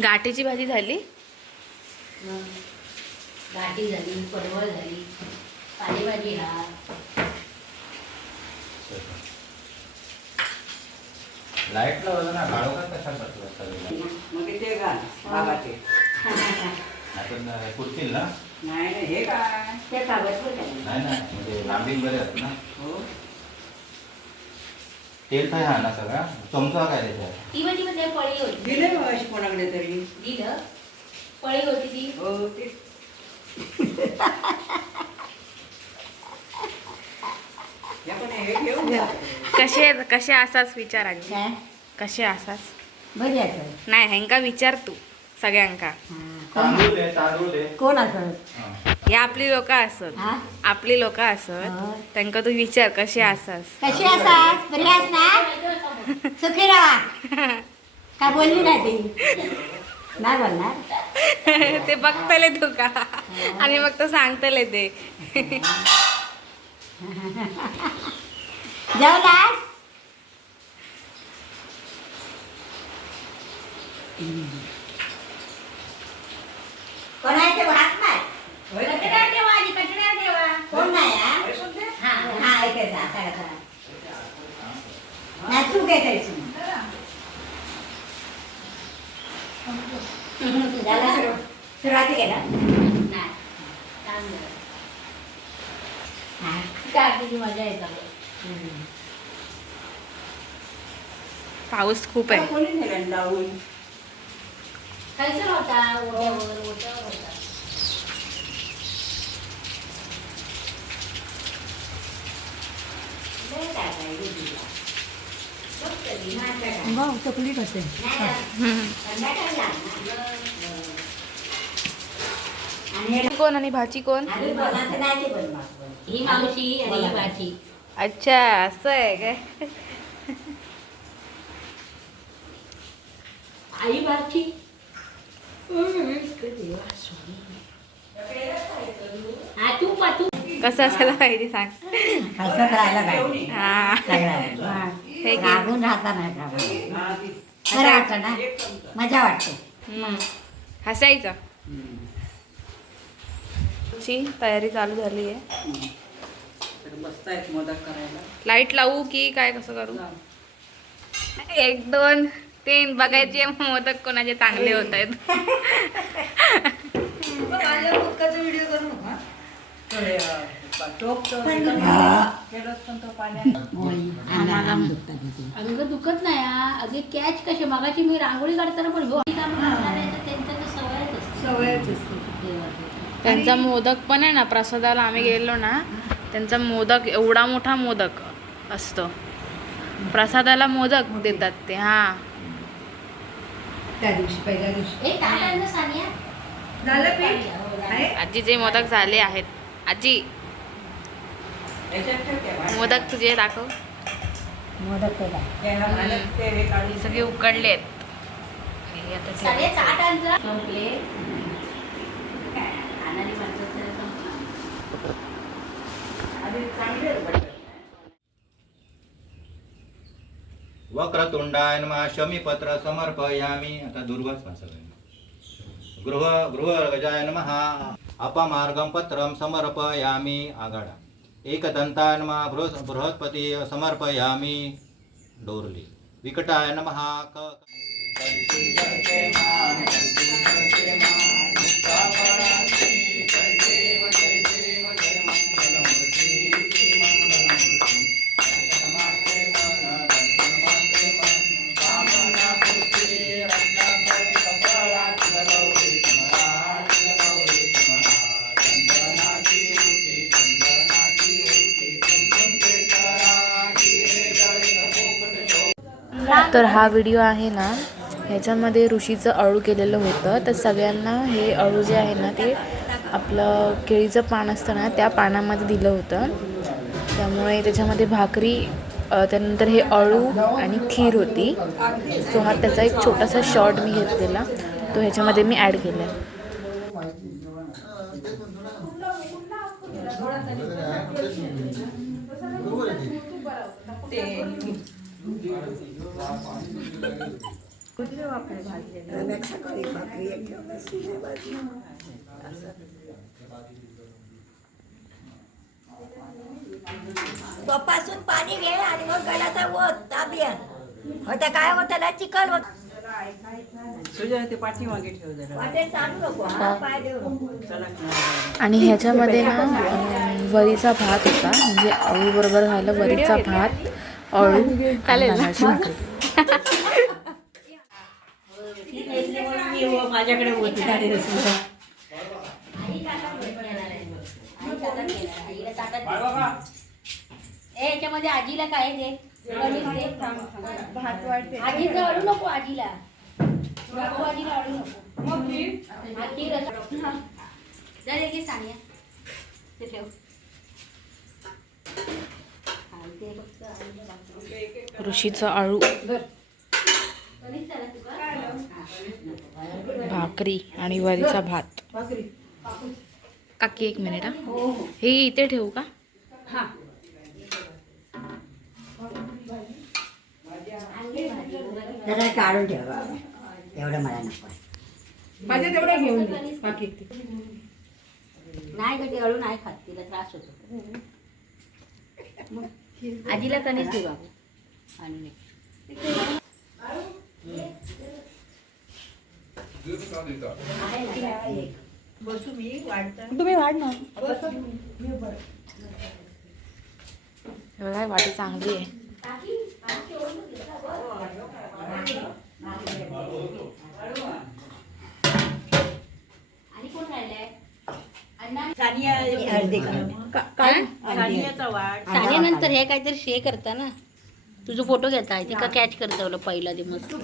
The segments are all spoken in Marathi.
गाठीची भाजी झाली, गाठी झाली, परवळ झाली, पालेभाजी हा. लाईट लावलं ना काढू का कशा बसला मग ते घाल बाबाचे. आपण कुठतील ना नाही हे काय ते कागद पण टाकले. नाही ना म्हणजे लांबी बरे आहेत ना. हो तेल काय हा ना सगळा चमचा काय त्याच्यात ती म्हणजे ते पळी होती. दिले अशी कोणाकडे तरी. दिलं पळी होती ती. हो ते या पण हे घेऊन जा. कसे असाच विचार आजी, काय कसे असाच बरी असं. नाही हेंका विचार तू सगळ्यांका. तांदूळ दे. कोण असं? या आपली लोक असत, हा? आपली लोक असत, होय. त्यांका तू विचार कसे असास. कशी असास? बरी आहेस ना? सुखी राहा. काय बोलली नाही ती? नाही बोलणार. ते बघतले तू का आणि मग तो सांगतले ते. जेवलास? कोण आहे ते भात नाही. होय ना? कटड्यावर देवा आधी, कटड्यावर देवा. कोण नाही हा? हे पण दे. हा, हा, ऐकायचं, आता करा. नाही, तू काय करायचं मग? झाला सुरुवाती केला? नाही. काकीची मजा येतात. पाऊस खूप आहे. कोणी नेलं लावून. खायचं होता ओट्यावर होता. चकली करते. कोण आणि भाची कोण? ही मावशी आणि ही भाची. अच्छा असं आहे काय? आई भाची. तू पातू कसं असायला पाहिजे सांग. हसत राहायला पाहिजे. हा हे रागून राहता नाही का? हा, ती. खरं वाटतं ना, एक चमचा. मजा वाटते. हसायचं. ची तयारी चालू झाली आहे. तर बसतायत मदत करायला. लाईट लावू की काय कसं करू? 1 2 3 बघायचे मोदक कोणाचे चांगले होत आहेत. व्हिडिओ करू नका. टोक केलंच पण तो पाण्यात. अंग दुखत नाही हा. अगदी कॅच कसे मगाची मी रांगोळी काढताना पण हो त्यांच्या सवयच असते. सवयच असते. त्यांचा मोदक पण आहे ना, प्रसादाला आम्ही गेलो ना, त्यांचा मोदक एवढा मोठा मोदक असतो. प्रसादाला मोदक देतात ते. हा त्या दिवशी पहिल्या दिवशी ए काय आणलं सानिया? झालं पीठ? आजीचे मोदक झाले आहेत. आजी याच्यात ठेव त्या भांड्यात. मोदक तुझे दाखव. मोदक केला. त्याला भांड्यात ते हे काढून सगळे उकडले आहेत. हे आता ठेवायचे. 8:30 आणलं. संपले. आणारी माणसं तर संपलं. आधी चांगले बटाटे. वक्रतुंडाय नमः शमीपत्र समर्पयामि. आता दुर्वास भाषा गृह गजाय नमः अपमार्गम पत्रम समर्पयामि. आगाडा एकदंताय नमः बृहस्पती समर्पयामि. डोरली विकटाय नमः तर हा व्हिडिओ आहे ना, ह्याच्यामध्ये ऋषीचं अळू केलेलं होतं. तर सगळ्यांना हे अळू जे आहे ना, ते आपलं केळीचं पान असतं ना, त्या पानामध्ये दिलं होतं. त्यामुळे त्याच्यामध्ये भाकरी, त्यानंतर हे अळू आणि खीर होती. सो हा त्याचा एक छोटासा शॉर्ट मी घेतलेला, तो ह्याच्यामध्ये मी ॲड केला. टोपासून पाणी घे आणि मग गळ्याचा ओत दाबियन होता काय होत त्याला चिकल होत तुझ्या ते पाठीमागे ठेव जरा वाटेल चालू नको हा पाय देऊ नको चला आणि ह्याच्यामध्ये ना वरीचा भात होता, म्हणजे अळू बरोबर खायला वरीचा भात, अळू आणि तांदळाची भाकरी. माझ्याकडे होती झाली रसगुल्ला याच्यामध्ये आजीला काय दे आजीचं अडू नको आजीला आजीला अडू नको आजी झाले की सानिया ते ठेव ऋषीचं अळू, भाकरी आणि वरीचा भात. काकी 1 मिनिट हा, हे इथे ठेवू का? जरा काढून ठेव बाबा. एवढं मला नको माझ्या तेवढं घेऊन दे बाकी नाही कधी अळू नाही खात तिला त्रास होतो आजीला कणीच दे बाबू आणि बसू मी वाढता तुम्ही वाढ ना. बघा वाटी चांगली आहे. आणि कोण राहिलाय सानियाचा वाढ सानियानंतर हे काहीतरी शे करता ना तुझा फोटो घेता आहे का कॅच करता पहिला ते मस्त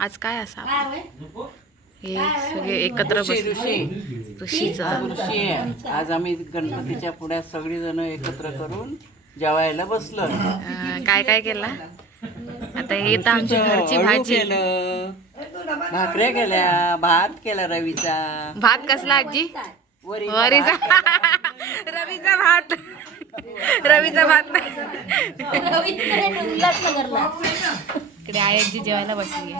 आज काय असा काय होय? हे सगळे एकत्र बसले. ऋषीचा आज आम्ही गणपतीच्या पुढ्यात सगळी जण एकत्र करून जेवायला बसलो. काय काय केला आता? हे तर आमच्या घरची अळू भाजी. केलं, भाकऱ्या केल्या, भात केला रवीचा, भात कसला आजी? वरीचा वरीचा. रवीचा भात. रवीचा भात नाही. इकडे आई आजी जेवायला बसली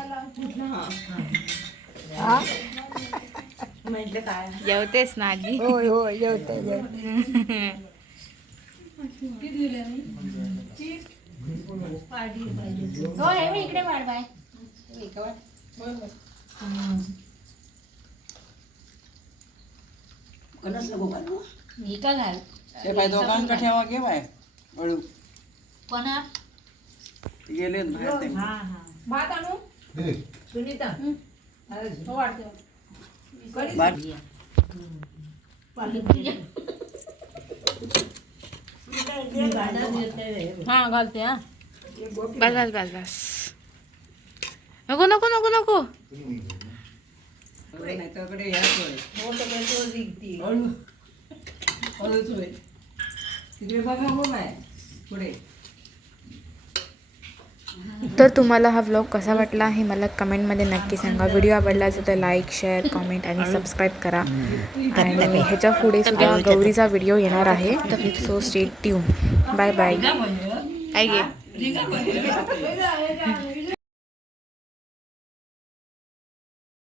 म्हटलं काय जेवतेस ना आजी? होय होय जेवते जेवते हो हे मी इकडे वाढ बाय मी का घाल ते बाय दोघांका ठेवा घे बाय अळू कोणा गेले बाहेर ते. भात आणू सुनीता हो वाढते भात हा घालते हा. बस बस बस बस. नको नको नको नको. नाही तकडे ह्याच होय. अळू अळूच होय. तिकडे बघा हो बाय पुढे. तर तुम्हाला हा व्लॉग कसा वाटला हे मला कमेंटमध्ये नक्की सांगा. व्हिडिओ आवडला असेल तर लाईक, शेअर, कमेंट आणि सबस्क्राईब करा. आणि ह्याच्या पुढे सुद्धा गौरीचा व्हिडिओ येणार आहे. So stay tune. Bye bye. काय घे?